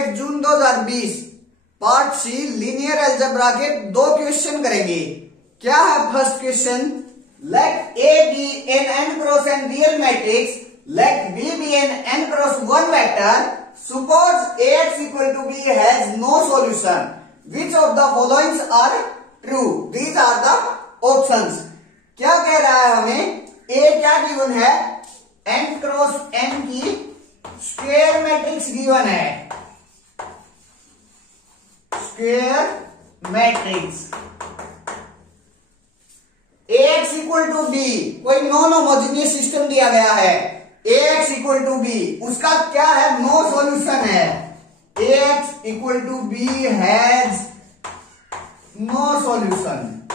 28 जून 2020 part C linear algebra के दो क्वेश्चन करेंगे। क्या है first question? Let A be an n cross n real matrix, let B be an n cross 1 vector, suppose ax equal to b has no solution, which of the following are true? These are the options। क्या कह रहा है हमें? a क्या given है? n cross n की square matrix given है, square matrix. ax equal to B, कोई नॉन होमोजेनियस सिस्टम दिया गया है, ax इक्वल टू बी, उसका क्या है? नो सॉल्यूशन है। ax equal to B has no solution,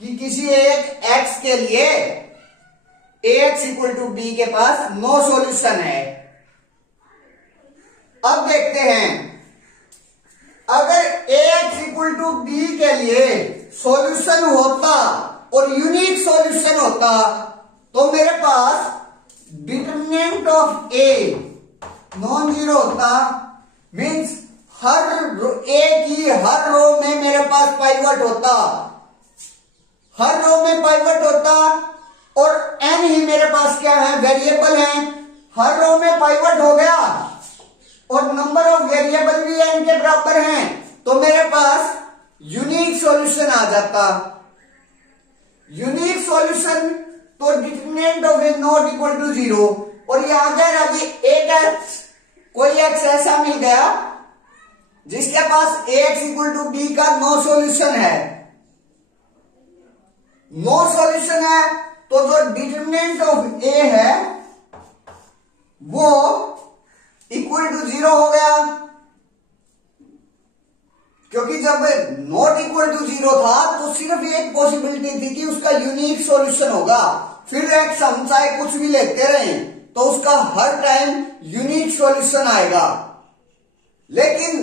कि किसी एक x के लिए ax इक्वल टू बी के पास नो सॉल्यूशन है। अब देखते हैं, अगर ax इक्वल टू बी के लिए सॉल्यूशन होता और यूनिक सॉल्यूशन होता तो मेरे पास determinant of a non zero होता, मींस हर a की हर रो में मेरे पास पाइवट होता, हर रो में पाइवट होता, और n ही मेरे पास क्या है? वेरिएबल है। हर रो में पाइवट हो गया और नंबर ऑफ वेरिएबल भी n के बराबर हैं, तो मेरे पास यूनिक सॉल्यूशन आ जाता। यूनिक सॉल्यूशन तो determinant of A not equal to zero, और यहां अगर अभी एक x, कोई x ऐसा मिल गया जिसके पास ax इक्वल टू बी का नो सॉल्यूशन है, नो सॉल्यूशन है, तो जो डिटरमिनेंट ऑफ a है वो इक्वल टू जीरो हो गया, क्योंकि जब नॉट इक्वल टू जीरो था तो सिर्फ एक पॉसिबिलिटी थी कि उसका यूनिक सॉल्यूशन होगा। फिर एक्स हम चाहे कुछ भी लेते रहे तो उसका हर टाइम यूनिक सॉल्यूशन आएगा। लेकिन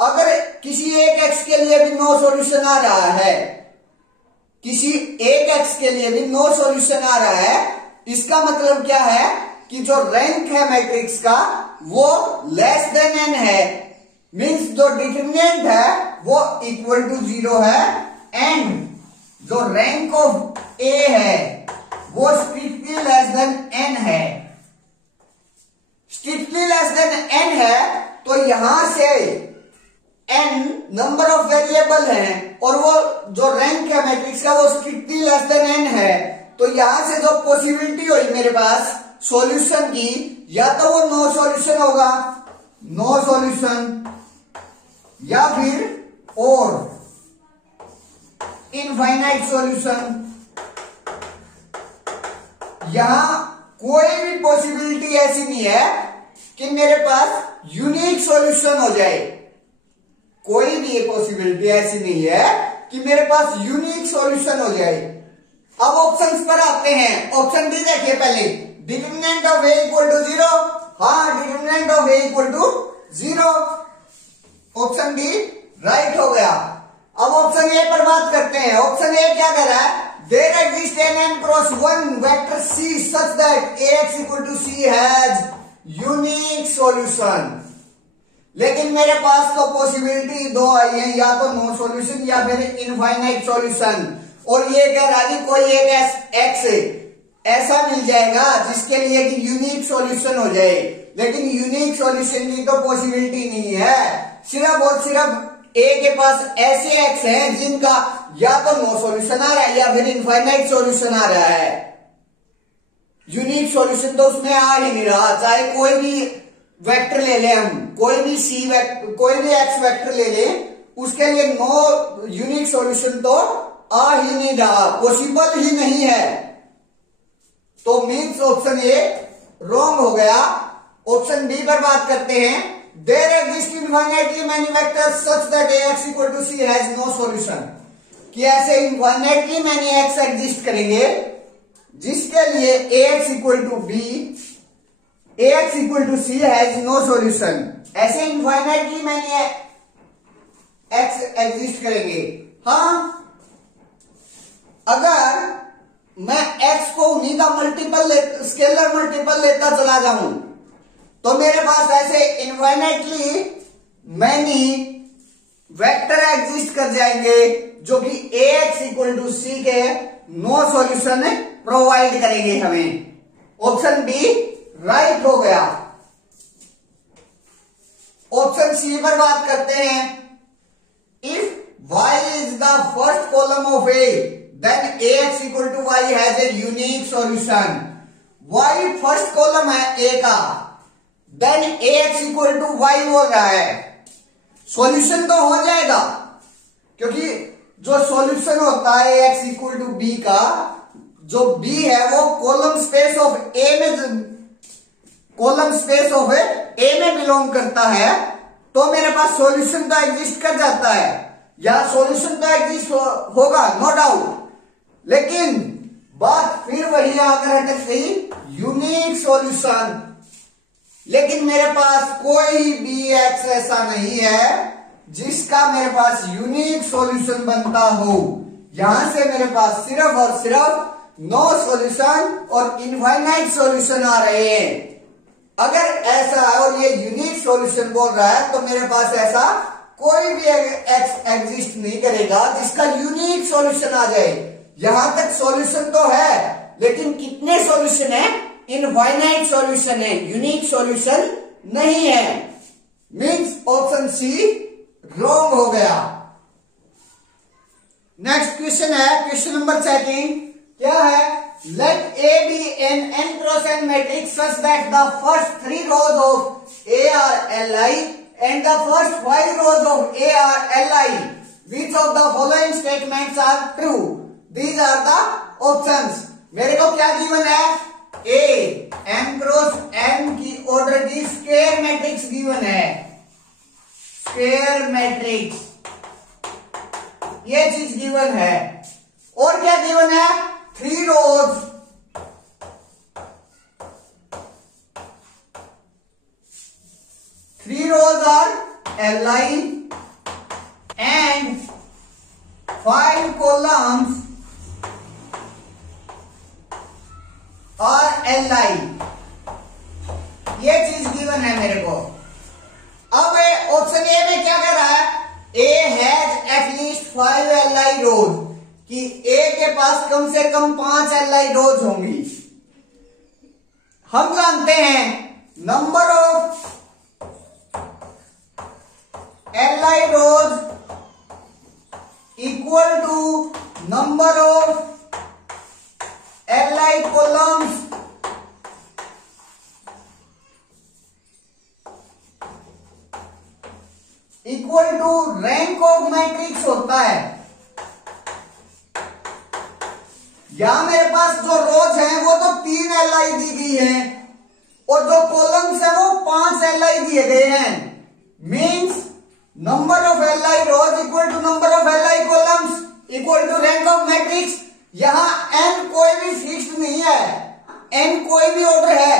अगर किसी एक एक्स के लिए भी नो सॉल्यूशन आ रहा है, किसी एक एक्स के लिए भी नो सॉल्यूशन आ रहा है, इसका मतलब क्या है कि जो रैंक है मैट्रिक्स का वो लेस देन n है, मींस जो डिटरमिनेंट है वो इक्वल टू जीरो है, एंड जो रैंक ऑफ a है वो स्ट्रिक्टली लेस देन n है। स्ट्रिक्टली लेस देन n है तो यहां से n नंबर ऑफ वेरिएबल है और वो जो रैंक है मैट्रिक्स का वो स्ट्रिक्टली लेस देन n है, तो यहां से जो पॉसिबिलिटी हुई मेरे पास सॉल्यूशन की, या तो वो नो सॉल्यूशन होगा, नो सॉल्यूशन, या फिर और इनफाइनाइट सॉल्यूशन। यहां कोई भी पॉसिबिलिटी ऐसी नहीं है कि मेरे पास यूनिक सॉल्यूशन हो जाए, कोई भी पॉसिबिलिटी ऐसी नहीं है कि मेरे पास यूनिक सॉल्यूशन हो जाए। अब ऑप्शंस पर आते हैं। ऑप्शन डी देखिए पहले, determinant of a equal to zero, हाँ determinant of a equal to zero, option D right हो गया। अब ऑप्शन ए पर बात करते हैं। ऑप्शन ए क्या कह रहा है? There exist an n cross 1 vector c such that ax equal to c has unique solution. लेकिन मेरे पास तो पॉसिबिलिटी दो आई है, या तो नो सॉल्यूशन या फिर इनफाइनाइट सॉल्यूशन, और ये कह रहा है कि कोई एक एक्स ऐसा मिल जाएगा जिसके लिए कि यूनिक सॉल्यूशन हो जाए, लेकिन यूनिक सॉल्यूशन की तो पॉसिबिलिटी नहीं है। सिर्फ और सिर्फ ए के पास ऐसे एक्स हैं जिनका या तो नो सॉल्यूशन आ रहा है या फिर इनफाइनाइट सॉल्यूशन आ रहा है। यूनिक सॉल्यूशन तो उसमें आ ही नहीं रहा, चाहे कोई भी वेक्टर ले ले हम, कोई भी सी वेक्टर, कोई भी एक्स वेक्टर ले ले, उसके लिए नो यूनिक सॉल्यूशन तो आ ही नहीं रहा, पॉसिबल ही नहीं है। तो मीन्स ऑप्शन ए रॉन्ग हो गया। ऑप्शन बी पर बात करते हैं। There exist infinitely many vectors such that ax equal to c has no solution, कि ऐसे इनफाइनाइटली मेनी एक्स एग्जिस्ट करेंगे जिसके लिए ax equal to b, ax equal to c has no solution. ऐसे इनफाइनाइटली मेनी एक्स एग्जिस्ट करेंगे। हाँ, अगर मैं x को उन्हीं का मल्टीपल स्केलर मल्टीपल लेता चला जाऊं तो मेरे पास ऐसे इनफाइनाइटली मैनी वेक्टर एग्जिस्ट कर जाएंगे जो कि Ax इक्वल टू सी के नो सॉल्यूशन प्रोवाइड करेंगे हमें। ऑप्शन बी राइट हो गया। ऑप्शन सी पर बात करते हैं। If y is the first column of A, then Ax equal to y has a unique solution. y first column है A का, then Ax equal to y बोल रहा है, सॉल्यूशन तो हो जाएगा क्योंकि जो सॉल्यूशन होता है Ax equal to b का, जो b है वो कॉलम स्पेस ऑफ A में बिलोंग करता है, तो मेरे पास सॉल्यूशन तो एग्जिस्ट कर जाता है, या सॉल्यूशन तो एग्जिस्ट होगा नो डाउट। लेकिन बात फिर वही आकर अटक गई, यूनिक सॉल्यूशन। लेकिन मेरे पास कोई भी एक्स ऐसा नहीं है जिसका मेरे पास यूनिक सॉल्यूशन बनता हो। यहां से मेरे पास सिर्फ और सिर्फ नो सॉल्यूशन और इनफाइनाइट सॉल्यूशन आ रहे हैं। अगर ऐसा है और ये यूनिक सॉल्यूशन बोल रहा है तो मेरे पास ऐसा कोई भी एक्स एग्जिस्ट नहीं करेगा जिसका यूनिक सॉल्यूशन आ जाए। यहां तक सॉल्यूशन तो है, लेकिन कितने सॉल्यूशन है? इनफाइनाइट सॉल्यूशन है, यूनिक सॉल्यूशन नहीं है। मींस ऑप्शन सी रॉन्ग हो गया। नेक्स्ट क्वेश्चन है, क्वेश्चन नंबर 2 क्या है? लेट A be an n cross n matrix such that the first 3 rows of A are Li and the first 5 rows of A are Li. Which of the following statements are true? These are the options. मेरे को क्या given है? A m cross n की order की square matrix given है, square matrix, ये चीज given है। और क्या गिवन है? 3 rows, 3 rows are Li and 5 columns are Li। ये चीज गिवन है मेरे को। अब ऑप्शन ए में क्या कर रहा है? A has at least 5 Li rows, कि A के पास कम से कम 5 Li rows होंगी। हम जानते हैं number of Li rows equal to number of Li columns equal to rank of matrix होता है। यहां मेरे पास जो रोज हैं वो तो 3 Li दी गई हैं और जो कॉलम्स हैं वो 5 Li दिए गए हैं। Means number of Li rows equal to number of Li columns equal to rank of matrix. यहां n कोई भी फिक्स्ड नहीं है, n कोई भी ऑर्डर है,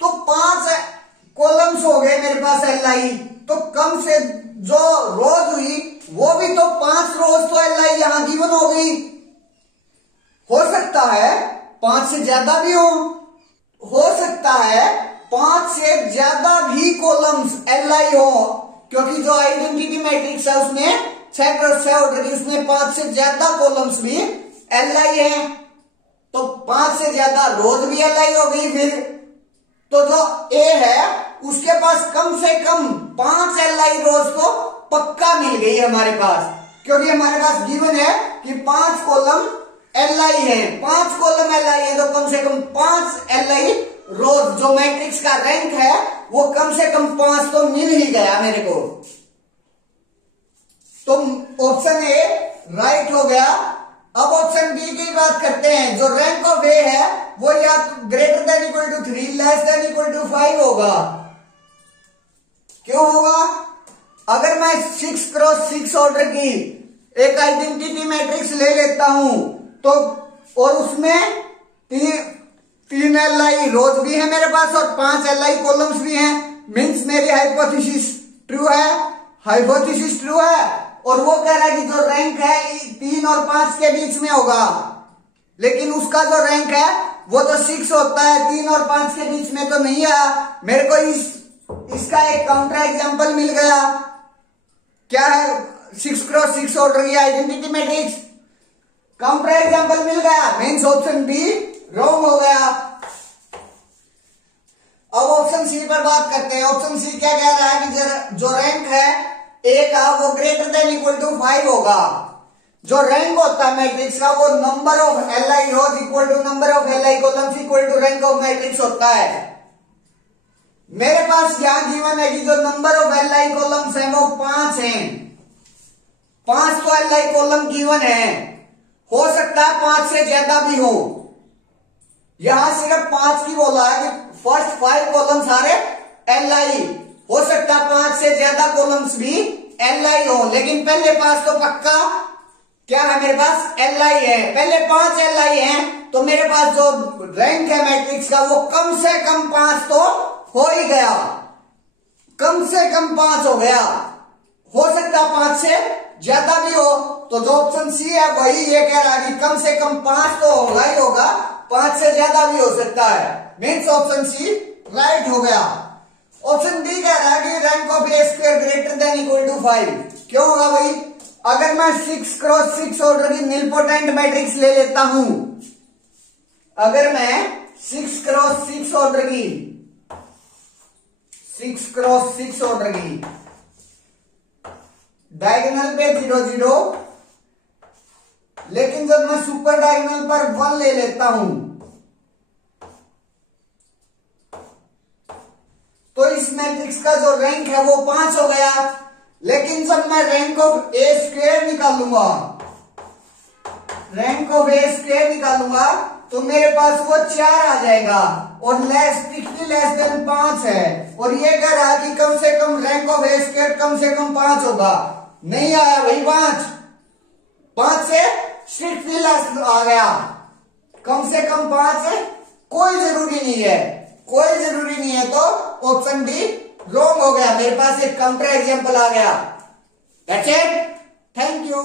तो 5 कॉलम्स हो गए मेरे पास Li, तो कम से जो रोज हुई वो भी तो 5 रोज तो Li यहां गिवन हो गई। हो सकता है 5 से ज्यादा भी हो सकता है 5 से ज्यादा भी कॉलम्स Li हो, क्योंकि जो आइडेंटिटी मैट्रिक्स है उसमें 6 क्रॉस 6 ऑर्डर की, उसमें 5 से ज्यादा कॉलम्स भी Li है, तो 5 से ज्यादा रोज भी Li हो गई। फिर तो जो A है उसके पास कम से कम 5 Li रोज तो पक्का मिल गई हमारे पास, क्योंकि हमारे पास गिवन है कि 5 कॉलम Li है, 5 कॉलम Li है, तो कम से कम 5 Li रोज जो मैट्रिक्स का रैंक है वो कम से कम 5 तो मिल ही गया मेरे को। तो ऑप्शन ए राइट हो गया। अब ऑप्शन बी की बात करते हैं। जो रैंक ऑफ ए है वो या greater than equal to 3 less than equal to 5 होगा। क्यों होगा? अगर मैं 6 क्रॉस 6 ऑर्डर की एक आइडेंटिटी मैट्रिक्स ले लेता हूं तो, और उसमें 3 Li रोज भी है मेरे पास और 5 Li कॉलम्स भी हैं, मींस मेरी हाइपोथेसिस ट्रू है, हाइपोथेसिस ट्रू है। और वो कह रहा है कि जो रैंक है 3 और 5 के बीच में होगा, लेकिन उसका जो रैंक है वो तो 6 होता है, 3 और 5 के बीच में तो नहीं आया। मेरे को इसका एक काउंटर एग्जांपल मिल गया। क्या है? 6 क्रॉस 6 ऑर्डर की आइडेंटिटी मैट्रिक्स काउंटर एग्जांपल मिल गया। मीन्स ऑप्शन बी रॉन्ग हो गया। अब ऑप्शन सी पर बात करते हैं। ऑप्शन सी क्या कह रहा है कि जो रैंक है ए का वो ग्रेटर देन इक्वल टू 5 होगा। जो रैंक होता है मैट्रिक्स का वो number of LI rows equal to number of LI columns equal to rank of matrix होता है। मेरे पास यहां गिवन है कि जो नंबर ऑफ एलआई कॉलम्स है वो 5 हैं। 5 तो एलआई कॉलम गिवन है, हो सकता है 5 से ज्यादा भी हो। यहां सिर्फ 5 की बोला है कि फर्स्ट 5 कॉलम सारे एलआई, हो सकता है 5 से ज्यादा कॉलम्स भी एलआई हो, लेकिन पहले 5 तो पक्का क्या है मेरे पास एलआई है। पहले 5 एलआई हैं तो मेरे पास जो रैंक है मैट्रिक्स का वो कम से कम 5 तो हो ही गया, कम से कम 5 हो गया। हो सकता है 5 से ज्यादा भी हो, तो जो ऑप्शन सी है वही ये कह रहा है कि कम से कम 5 तो होगा ही होगा, 5 से ज्यादा भी हो सकता है। मीन्स ऑप्शन सी राइट हो गया। ऑप्शन डी कह रहा है कि rank of A square greater than equal to 5। क्यों होगा भाई? अगर मैं 6 क्रॉस 6 ऑर्डर की निलपोटेंट मैट्रिक्स ले लेता हूं, अगर मैं 6 क्रॉस 6 ऑर्डर की 6 क्रॉस 6 ऑर्डर की डायगोनल पे 0 0, लेकिन जब मैं सुपर डायगोनल पर 1 ले लेता हूं तो इस मैट्रिक्स का जो रैंक है वो 5 हो गया। लेकिन जब मैं रैंक ऑफ ए स्क्वायर निकालूंगा, रैंक ऑफ ए स्क्वायर निकालूंगा तो मेरे पास वो 4 आ जाएगा और स्ट्रिक्टली लेस देन 5 है। और ये कह रहा है कि कम से कम रैंक ऑफ ए स्क्वायर कम से कम 5 होगा। नहीं आया भाई 5 से स्ट्रिक्टली लेस आ गया। कम से कम 5 है, कोई जरूरी नहीं है, कोई जरूरी नहीं है। तो ऑप्शन डी रॉन्ग हो गया। मेरे पास एक काउंटर एग्जांपल आ गया। That's it, thank you.